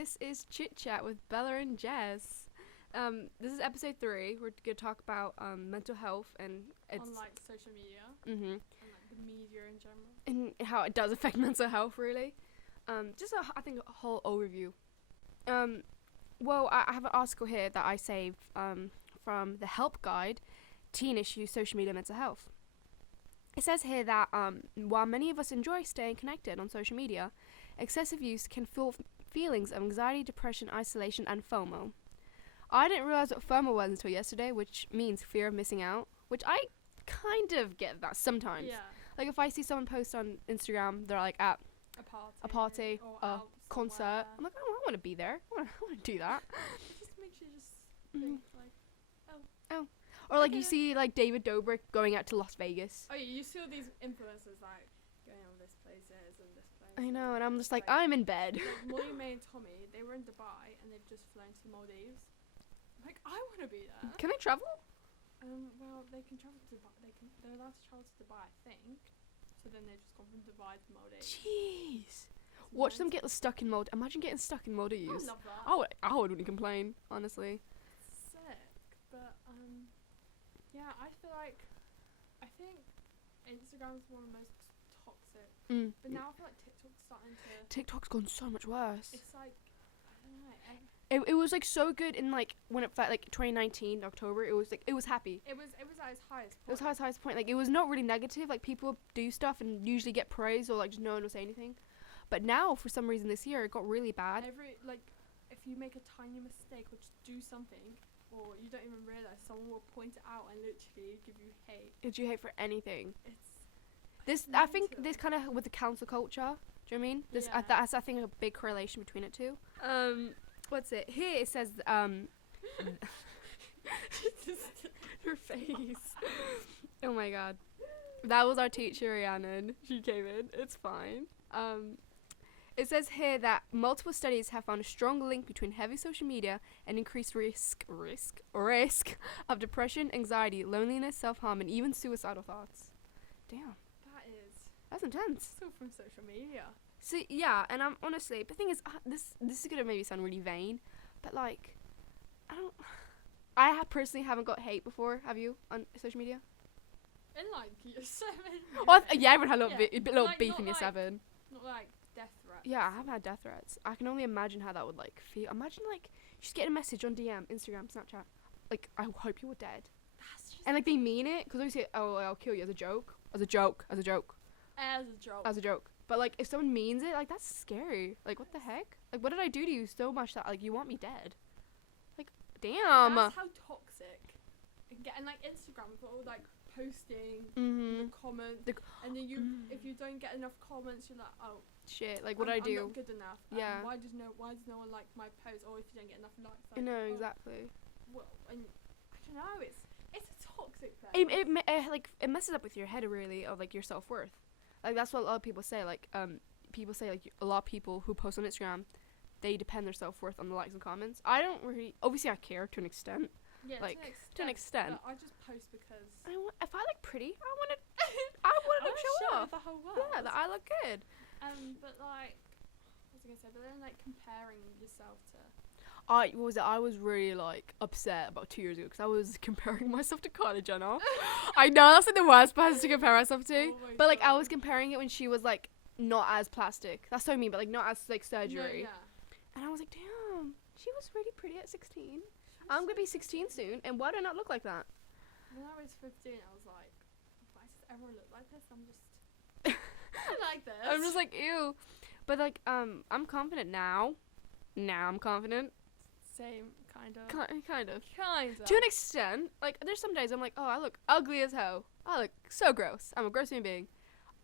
this is Chit Chat with Bella and Jess. This is episode 3. We're going to talk about mental health and it's on like social media mhm, and like the media in general. and how it does affect mental health, really. Just I think a whole overview. Well, I have an article here that I saved from the Help Guide, Teen Issues, Social Media, Mental Health. It says here that while many of us enjoy staying connected on social media, excessive use can fuel feelings of anxiety, depression, isolation, and FOMO. I didn't realize what FOMO was until yesterday, which means fear of missing out, which I kind of get that sometimes. Yeah, Like if I see someone post on Instagram, they're like at a party a or out concert, somewhere. I'm like, oh, I want to be there. I want to do that. It just makes you just Mhm. think like, Or like you Okay. see like David Dobrik going out to Las Vegas. oh yeah, you see all these influencers like going on this places and this place. I know, and I'm just like, I'm in bed. Like Molly, May, and Tommy, they were in Dubai and they've just flown to the Maldives. Like, I want to be there. Can they travel? Well, they can travel to Dubai. They're allowed to travel to Dubai, I think. So then they've just gone from Dubai to Maldives. Jeez. It's Watch them mental. get stuck in Maldives. Imagine getting stuck in I Maldives. love that. I wouldn't complain, honestly. Sick, but yeah, I think Instagram's one of the most toxic. But now I feel like TikTok's starting to. TikTok's gone so much worse. It's like, I don't know. It was like so good in like when it like 2019 October. It was happy. It was at its highest It was point. highest point. Like it was not really negative. Like people do stuff and usually get praise or like just no one will say anything. But now for some reason this year it got really bad. If you make a tiny mistake or just do something, or you don't even realize, someone will point it out and literally give you hate. Did you hate for anything? It's I think mental. this kind of with the council culture. Do you know what I mean? Yeah. That's I think a big correlation between it two. What's it? Here it says her face. Oh my god. That was our teacher Rhiannon. She came in. It's fine. It says here that multiple studies have found a strong link between heavy social media and increased risk of depression, anxiety, loneliness, self-harm, and even suicidal thoughts. Damn. That's intense. still from social media. So yeah, and I'm honestly, the thing is, this is gonna maybe sound really vain, but like, personally haven't got hate before. Have you on social media? In like year 7. Oh, yeah, everyone had a little, Yeah. little Like, beef not in year like- 7. Not like death threats. Yeah, I have had death threats. I can only imagine how that would like feel. Imagine like you just get a message on DM, Instagram, Snapchat, like I hope you were dead, That's just and like they mean it because they say, oh, I'll kill you as a joke, as a joke. as a joke. But like if someone means it, like that's scary. Like what the heck? Like what did I do to you so much that like you want me dead? Like damn. That's how toxic it can get. And like Instagram with all like posting the comments, and then if you don't get enough comments, you're like, oh Shit. Like what I'm I do? not good enough. Yeah. Why does no one like my post? Or if you don't get enough likes. I Like, know oh, exactly. Well, and I don't know. It's a toxic place. It messes up with your head really of like your self-worth. Like that's what a lot of people say. Like people say like a lot of people who post on Instagram, they depend their self-worth on the likes and comments. I don't really. Obviously, I care to an extent. Yeah, like, to an extent. But I just post because If I look pretty, I want to wanna show off. the whole world. Yeah, that I look good. But like, what was I gonna say? But then like comparing yourself to. I was really like upset about 2 years ago because I was comparing myself to Kylie Jenner. I know that's like the worst person to compare myself to, Oh my but like I God. was comparing it when she was like not as plastic. That's so mean, but like not as like surgery. No, yeah. And I was like, damn, she was really pretty at 16. I'm gonna be 16 soon, and why do I not look like that? When I was 15, I was like, why does everyone look like this? I like this. I'm just like ew, but like I'm confident now. Now I'm confident. Same, kind of. Kind of. Kind of. To an extent, like there's some days I'm like, oh, I look ugly as hell. I look so gross. I'm a gross human being.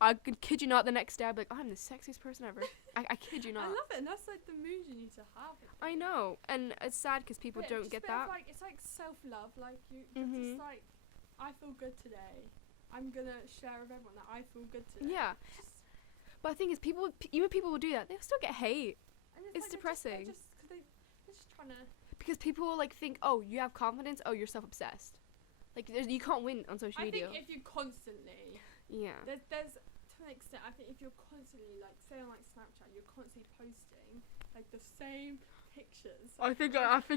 I could kid you not. The next day I'm like, oh, I'm the sexiest person ever. I kid you I not. love it, and that's like the mood you need to have. I know, and it's sad because people But it don't just get feels that. Like, it's like self-love. Like you're Mhm. just like, I feel good today. I'm gonna share with everyone that I feel good today. Yeah. Just, But the thing is, even people will do that. They'll still get hate and It's like depressing. They're just trying to. because people will like think, oh, you have confidence. Oh, you're self-obsessed. Like you can't win on social I media. think if you constantly, Yeah. there's to to an extent, I think if you're constantly, like, say on, like, Snapchat, you're constantly posting, like, the same pictures. I think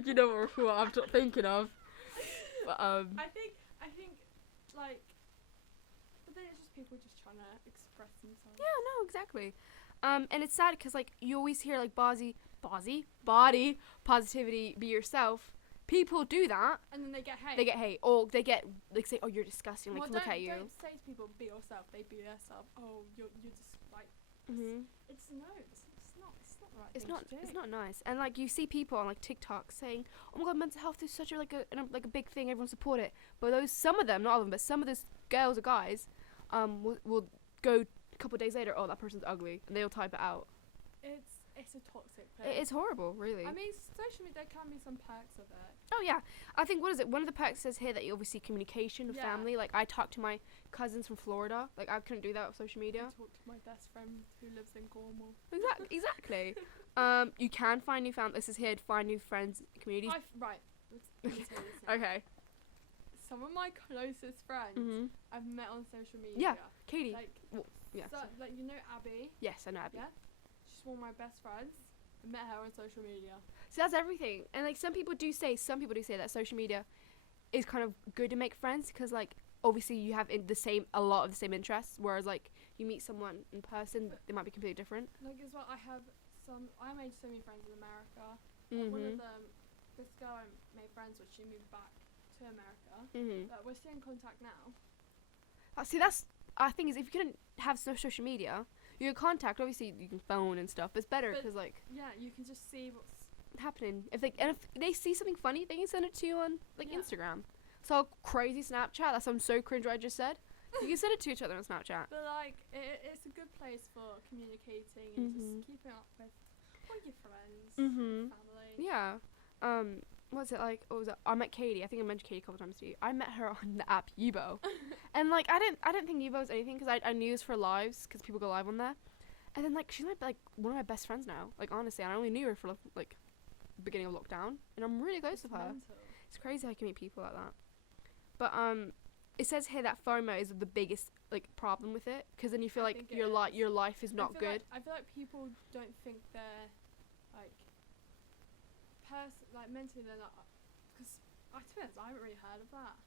you know what I'm thinking of. But, I think, like, but then it's just people just trying to express themselves. Yeah, no, exactly. And it's sad because, like, you always hear, like, body positivity, be yourself. People do that. And then they get hate. They get hate. Or they get, like, say, oh, you're disgusting. Like, well, look at you. Don't say to people, be yourself. They be themselves. Oh, you're just, like, it's not the right thing to do. It's not nice. And, like, you see people on, like, TikTok saying, oh, my God, mental health is such a big thing. Everyone support it. But some of them, not all of them, but some of those girls or guys will go a couple of days later, oh, that person's ugly. And they'll type it out. It's a toxic thing. It's horrible, really. I mean, social media, there can be some perks of it. Oh, yeah. I think, what is it? One of the perks says here that you obviously communication with family. Like, I talk to my cousins from Florida. Like, I couldn't do that with social media. I talk to my best friend who lives in Cornwall. Exactly. You can find new family. This is here to find new friends, communities. Right. Let me tell you this. Okay. Some of my closest friends I've met on social media. Yeah, Katie. Like, yeah. So, like, you know Abby? Yes, I know Abby. Yeah. She's one of my best friends. I met her on social media. So that's everything. And, like, some people do say that social media is kind of good to make friends because, like, obviously you have a lot of the same interests, whereas, like, you meet someone in person, they might be completely different. Like, as well, I made so many friends in America. Like, one of them, this girl I made friends with, she moved back to America. But we're still in contact now. See, I think is if you couldn't have social media, you can contact. Obviously, you can phone and stuff. But it's better because, like, yeah, you can just see what's happening. If they see something funny, they can send it to you on, like, Instagram. So crazy Snapchat. That sounds so cringe. What I just said. You can send it to each other on Snapchat. But, like, it's a good place for communicating and just keeping up with all your friends, family. Yeah. What's it like? What was it? I met Katie. I think I mentioned Katie a couple times to you. I met her on the app Yubo, and, like, I didn't think Yubo was anything because I knew it was for lives because people go live on there, and then, like, she's like one of my best friends now. Like, honestly, I only knew her for, like, the beginning of lockdown, and I'm really close with her. Mental. It's crazy how you can meet people like that. But it says here that FOMO is the biggest, like, problem with it because then you feel like your life is not good. I feel like people don't think they're, like, mentally they're not, because to be honest, I haven't really heard of that.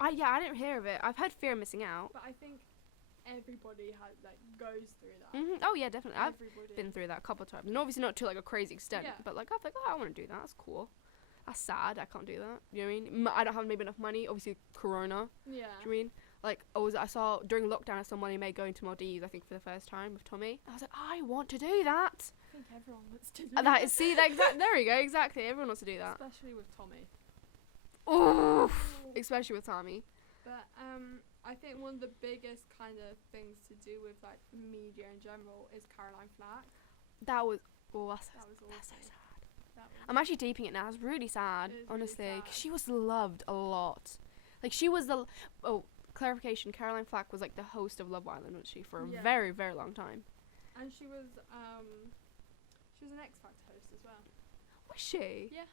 I didn't hear of it. I've had fear of missing out. But I think everybody goes through that. Oh yeah, definitely. Everybody. I've been through that a couple of times, and obviously not to, like, a crazy extent. Yeah. But, like, I think, I want to do that. That's cool. That's sad. I can't do that. You know what I mean? I don't have maybe enough money. Obviously, Corona. Yeah. Do you mean? Like, I saw during lockdown, I saw money made going to Maldives. I think for the first time with Tommy. I was like, I want to do that. I think everyone wants to do That is, see, there we go. Exactly. Everyone wants to do that. Especially with Tommy. Oof. Especially with Tommy. But I think one of the biggest kind of things to do with, like, media in general is Caroline Flack. That was awesome. That's so sad. I'm actually deeping it now. It's really sad, honestly. Really sad. 'Cause she was loved a lot. Like, she was clarification, Caroline Flack was, like, the host of Love Island, wasn't she, for a very, very long time. And she was an X Factor host as well. Was she? Yeah.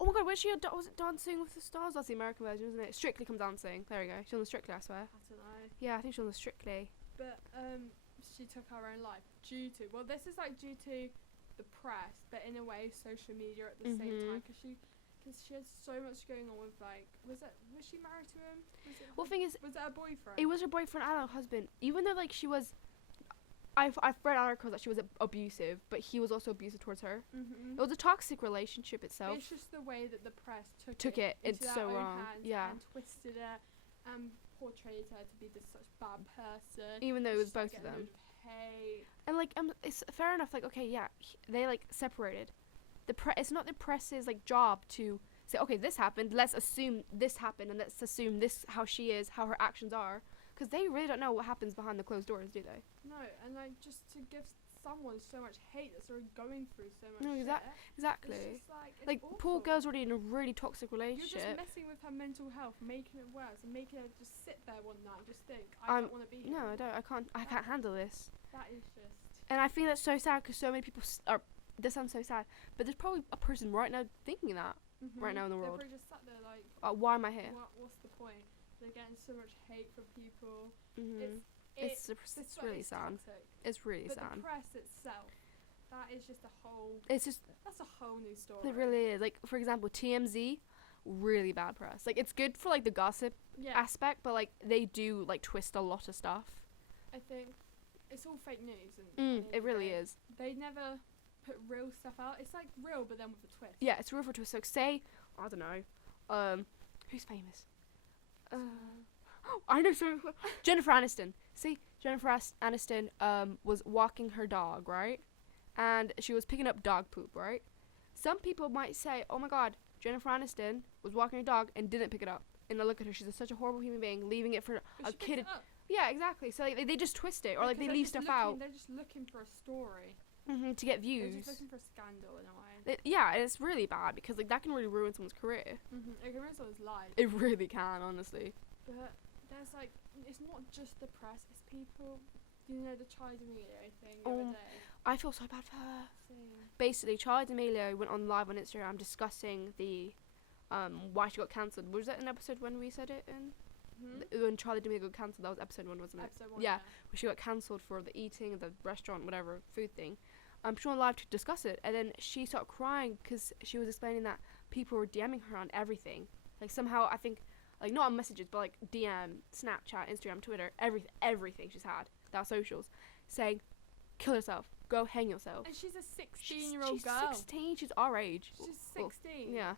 Oh my God, was it Dancing with the Stars? That's the American version, isn't it? Strictly Come Dancing. There we go. She's on the Strictly, I swear. I don't know. Yeah, I think she's on the Strictly. But she took her own life due to the press, but in a way social media at the same time, because she had so much going on with, like, was she married to him? Was it her boyfriend? It was her boyfriend and her husband. Even though, like, she was, I've read articles that she was abusive, but he was also abusive towards her. It was a toxic relationship itself. But it's just the way that the press took it. into It's their so own wrong. hands Yeah. and twisted it and portrayed her to be this such bad person. Even though it was She started both of getting them. loads of hate. And, like, it's fair enough. Like, okay, yeah, they, like, separated. It's not the press's, like, job to say, okay, this happened. Let's assume this happened, and let's assume this how she is, how her actions are, because they really don't know what happens behind the closed doors, do they? No, and, like, just to give someone so much hate that's already going through so much No, shit. exactly. It's just, Like, awful. poor girl's already in a really toxic You're relationship. just messing with her mental health, making it worse, and making her just sit there one night and just think, I don't want to be here. No, I don't. I can't handle this. That is just. And I feel that's so sad because so many people are. This sounds so sad, but there's probably a person right now thinking that right now in the world. They're probably just sat there like, why am I here? What's the point? They're getting so much hate from people. Mm-hmm. It's really sad. toxic. It's really But sad. the press itself, that is just a whole. It's just, That's a whole new story. it really is. Like, for example, TMZ, really bad press. Like, it's good for, like, the gossip Yeah. aspect, but, like, they do, like, twist a lot of stuff. I think it's all fake news. And It really is. They never put real stuff out. It's like real, but then with a twist. Yeah, it's real for twist. So, say, I don't know, who's famous? I know someone. Jennifer Aniston. See, Jennifer Aniston was walking her dog, right? And she was picking up dog poop, right? Some people might say, oh my god, Jennifer Aniston was walking her dog and didn't pick it up. And I look at her, she's such a horrible human being, leaving it for But a she picked kid. it up Yeah, exactly. So like, they just twist it, or like because they they're leave just stuff looking- out They're just looking for a story. to get They're views. just looking for a scandal in a way. Yeah, and it's really bad because like that can really ruin someone's career. It can ruin someone's life. It really can, honestly. But there's like, it's not just the press, it's people. You know the Charlie D'Amelio thing the other day. I feel so bad for her. Same. Basically, Charlie D'Amelio went on live on Instagram discussing the why she got cancelled. Was that an episode when we said it in? When Charlie D'Amelio got cancelled, that was episode 1, wasn't it? Episode 1. Yeah. Where she got cancelled for the eating, the restaurant, whatever, food thing. She went live to discuss it, and then she started crying because she was explaining that people were DMing her on everything. Like somehow, I think, like not on messages, but like DM, Snapchat, Instagram, Twitter, everything she's had, that socials, saying, kill yourself, go hang yourself. And she's a 16-year-old girl. She's 16, she's our age. She's Well, 16. yeah.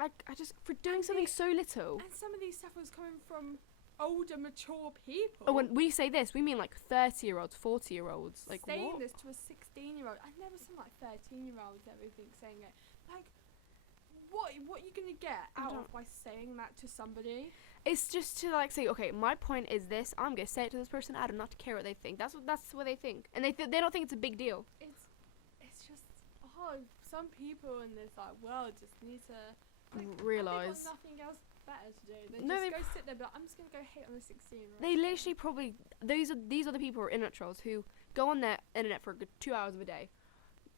Like, I just, for doing And something they- so little. and some of these stuff was coming from older, mature people. Oh, when we say this, we mean like 30-year-olds, 40-year-olds. Like, saying what? this to a 16-year-old. I've never seen like 13-year-olds everything saying it. Like, what are you gonna get I out don't- of by saying that to somebody? It's just to like say, okay, my point is this. I'm gonna say it to this person. I do not care what they think. That's what they think, and they don't think it's a big deal. It's just some people in this like world just need to Realize. They've got nothing else better to do than No, just they go sit there and be like, I'm just gonna go hate on the 16-year-old. They literally probably these are the people who are internet trolls who go on their internet for a good 2 hours of a day.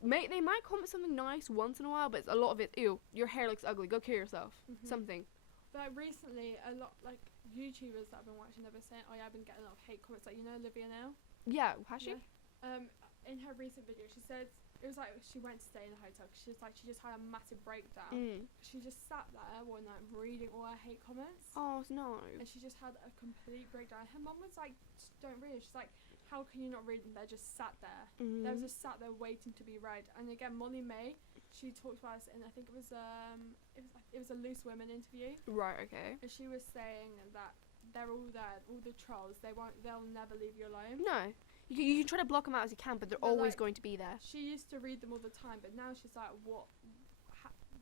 They might comment something nice once in a while, but a lot of it, ew, your hair looks ugly. Go kill yourself. Something. But recently, a lot like YouTubers that I've been watching, they've been saying, oh yeah, I've been getting a lot of hate comments. Like, you know, Olivia now. Yeah, has she? Yeah. In her recent video, she said it was like she went to stay in a hotel. 'Cause she just had a massive breakdown. She just sat there one night reading all her hate comments. Oh no. And she just had a complete breakdown. Her mum was like, just don't read it. She's like, how can you not read them? They're just sat there. They were just sat there waiting to be read. And again, Molly May, she talked about this, and I think it was a Loose Women interview. Right. Okay. And she was saying that they're all there, all the trolls. They'll never leave you alone. No. You can try to block them out as you can, but they're But, always like, going to be there. She used to read them all the time, but now she's like, what?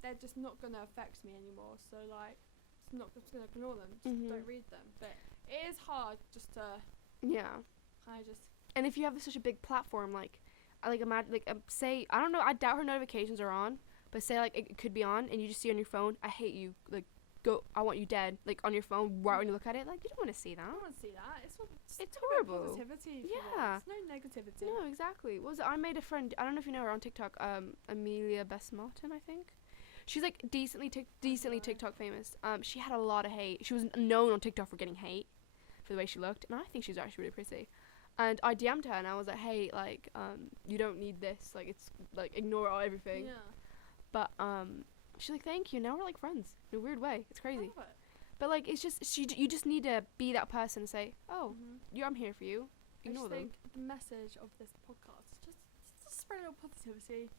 They're just not gonna affect me anymore. So like, I'm just gonna ignore them. Just don't read them. But it is hard just to Yeah. kind of just. And if you have such a big platform, say, I don't know, I doubt her notifications are on, but say like it could be on, and you just see on your phone, I hate you, like, go, I want you dead, like on your phone, right when you look at it, like you don't want to see I that. don't want to see that. It's horrible. Positivity. Yeah. It's no negativity. No, exactly. What was it? I made a friend. I don't know if you know her on TikTok. Amelia Bestmartin, I think. She's like decently TikTok famous. She had a lot of hate. She was known on TikTok for getting hate for the way she looked, and I think she's actually really pretty. And I DM'd her and I was like, hey, like, you don't need this. Like, it's like ignore everything. Yeah. But she's like, thank you. Now we're like friends in a weird way. It's crazy. I love it. But like, it's just you just need to be that person and say, oh, I'm here for you. Ignore I just them. think the message of this podcast is just spread a little positivity.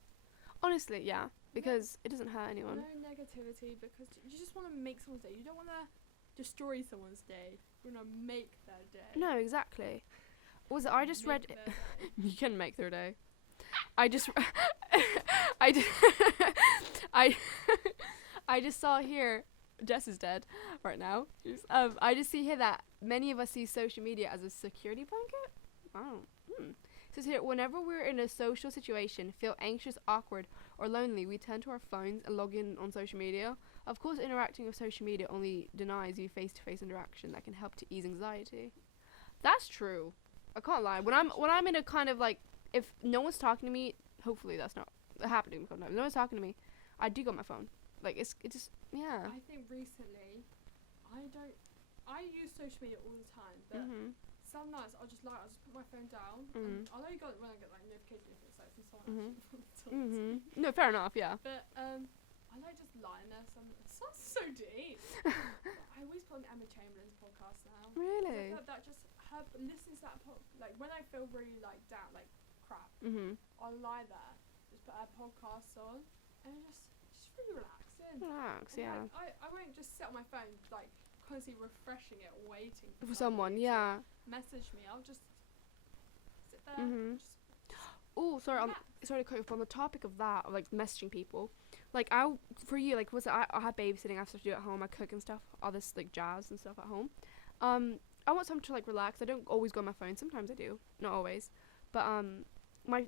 Honestly, yeah, because it doesn't hurt anyone. No negativity, because you just want to make someone's day. You don't want to destroy someone's day. You want to make their day. No, exactly. Was it? I just read. Make their day. You can make their day. I just. I just saw here. Jess is dead right now. I just see here that many of us see social media as a security blanket. Wow. It says here, whenever we're in a social situation, feel anxious, awkward, or lonely, we turn to our phones and log in on social media. Of course, interacting with social media only denies you face-to-face interaction that can help to ease anxiety. That's true. I can't lie. When I'm in a kind of like, if no one's talking to me, hopefully that's not happening sometimes. If no one's talking to me, I do go on my phone. Like it just yeah. I think recently, I use social media all the time, but some nights I'll just put my phone down. And I'll only go when I get like notifications if it's like from someone actually. No, fair enough. Yeah. But I like just lying there. It sounds so deep. I always put on Emma Chamberlain's podcast now. Really? That just her listens to that like when I feel really like down, like crap. I'll lie there, just put her podcasts on, and just really relaxing. Relax. And Yeah. I won't just sit on my phone like constantly refreshing it, waiting For someone. Yeah. message me. I'll just sit there. Oh, sorry. Sorry to cut you off. On the topic of that, of, like messaging people, like for you, like was it, I have babysitting. I have stuff to do at home. I cook and stuff, all this like jazz and stuff at home. I want someone to like relax. I don't always go on my phone. Sometimes I do, not always. But my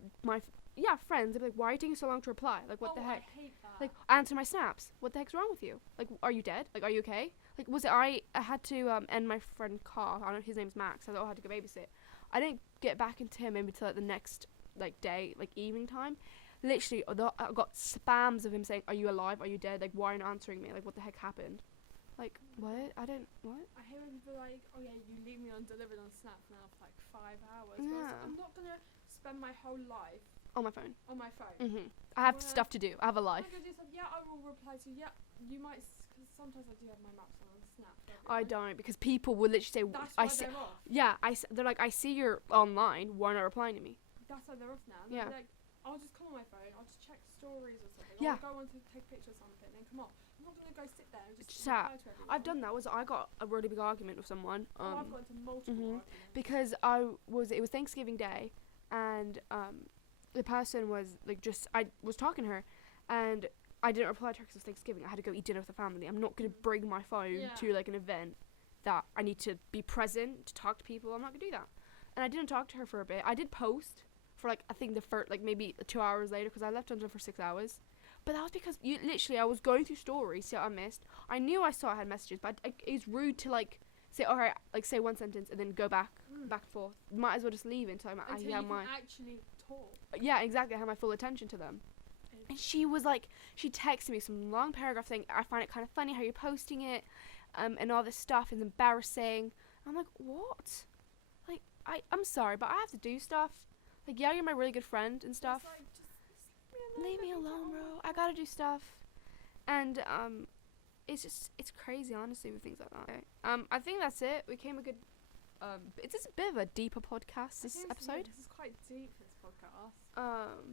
friends, they'd be like, why are you taking so long to reply? Like, what the heck? I hate that. Like, answer my snaps. What the heck's wrong with you? Like, are you dead? Like, are you okay? Like, was it I had to end my friend Carl. I don't know, his name's Max. I had to go babysit. I didn't get back into him maybe till like the next like day, like evening time. Literally, I got spams of him saying, are you alive? Are you dead? Like, why aren't you answering me? Like, what the heck happened? Like, what? I hate when people are like, oh yeah, you leave me undelivered on Snap now for like 5 hours. Yeah. I'm not gonna spend my whole life on my phone. I I have stuff to do. I have a life. I'm gonna do something. Yeah, I will reply to you. Yeah, you might, because sometimes I do have my maps on Snap. I don't, because people will literally say, that's why they're off. Yeah, they're like, I see you're online. Why not replying to me? That's why they're off now. Yeah. Like, I'll just come on my phone. I'll just check stories or something. Yeah. I'll go on to take a picture of something. Then come on. I'm not gonna go sit there and just Chat. reply to everyone. I've done that. I got a really big argument with someone. I've got into multiple arguments. Because it was Thanksgiving Day, and the person was like, I was talking to her, and I didn't reply to her because it was Thanksgiving. I had to go eat dinner with the family. I'm not gonna bring my phone to like an event that I need to be present to talk to people. I'm not gonna do that. And I didn't talk to her for a bit. I did post for like, I think the first like maybe 2 hours later, because I left under for 6 hours. But that was because I was going through stories, see what I missed. I knew I saw I had messages, but it's rude to like say, alright, like say one sentence and then go back and forth. Might as well just leave until I you have my can actually talk. Yeah, exactly. I have my full attention to them. And she was like, she texted me some long paragraph saying, I find it kind of funny how you're posting it, and all this stuff is embarrassing. I'm like, what? Like, I'm sorry, but I have to do stuff. Like, yeah, you're my really good friend and stuff. It's like, just Leave me alone, bro. I gotta do stuff. And it's crazy, honestly, with things like that. I think that's it. We came a good. It's a bit of a deeper podcast this episode. This is quite deep, this podcast.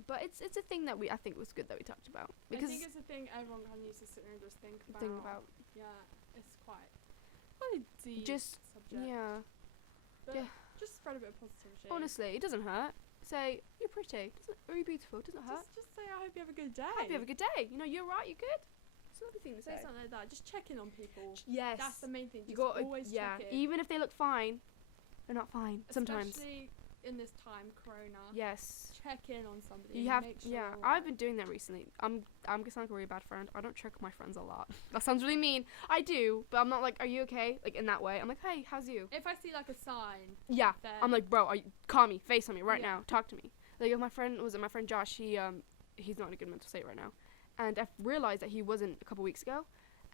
But it's a thing that I think was good that we talked about, because I think it's a thing everyone kind of needs to sit there and just think about. Yeah, it's quite a deep subject. Yeah. But Yeah. just spread a bit of positivity. Honestly, it doesn't hurt. Say you're pretty, or you're beautiful. It doesn't hurt. Just say I hope you have a good day. I hope you have a good day. You know, you're right. You're good. It's a lovely thing to say. Say something like that. Just check in on people. Yes. That's the main thing. You Just got always check in. Even if they look fine, they're not fine. Sometimes. Especially in this time, Corona. Yes. Check in on somebody. You have. Make sure Yeah. I've been doing that recently. I'm gonna sound like a really bad friend. I don't check my friends a lot. That sounds really mean. I do, but I'm not like, are you okay? Like in that way. I'm like, hey, how's you? If I see like a sign. Yeah. Then I'm like, bro, call me, FaceTime me right Yeah. now. Talk to me. Like if my friend Josh, he's not in a good mental state right now, and I realized that he wasn't a couple weeks ago,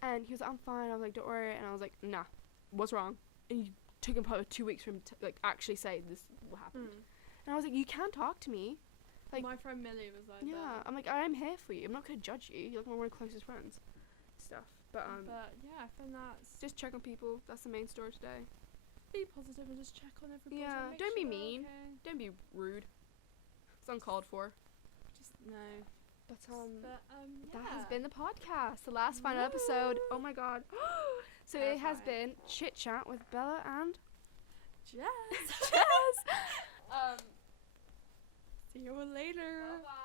and he was like, I'm fine. I was like, don't worry, and I was like, nah, what's wrong? And he took him probably 2 weeks for him to like actually say this what happened, and I was like, you can't talk to me. Like my friend Millie was like yeah, that. I'm like, I am here for you. I'm not gonna judge you. You're like one of my closest friends, stuff. But yeah, I think that's just check on people. That's the main story today. be positive and just check on everybody. Yeah, make don't be sure they're mean. okay. Don't be rude. It's uncalled for. Just no. But yeah. that has been the podcast, the last final episode. Oh my god. So it has been Chit Chat with Bella and Jess. Jess. See you all later. Bye.